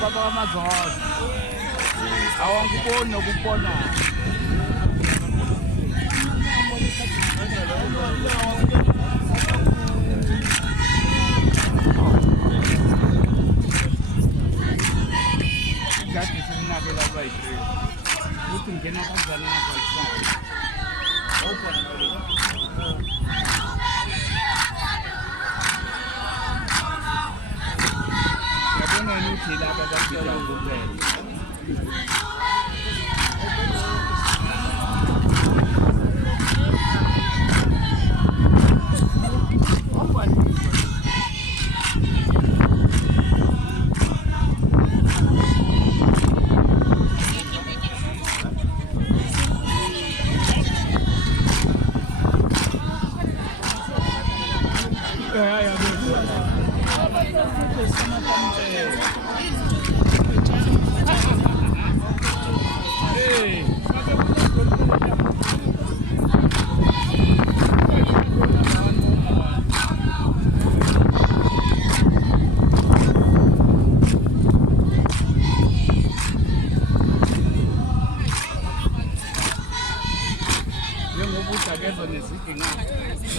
baba wamazolo awangiboni nokubona ngathi sinakela abayi-3 ukuthi ngena kanjani ngapha yabona ukuthi laba bafika kuphela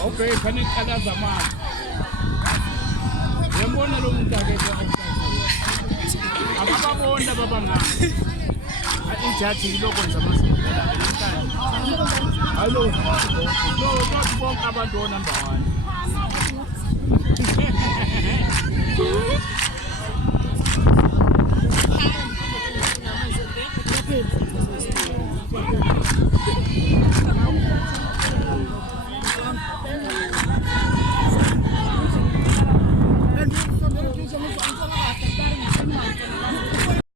okay, fanele iqalaza manje. Yembona lo muntu akekho abababona babangani. Ijaji lokwenza amasiko la namhlanje. Hallo. No, not bonke abantu number 1.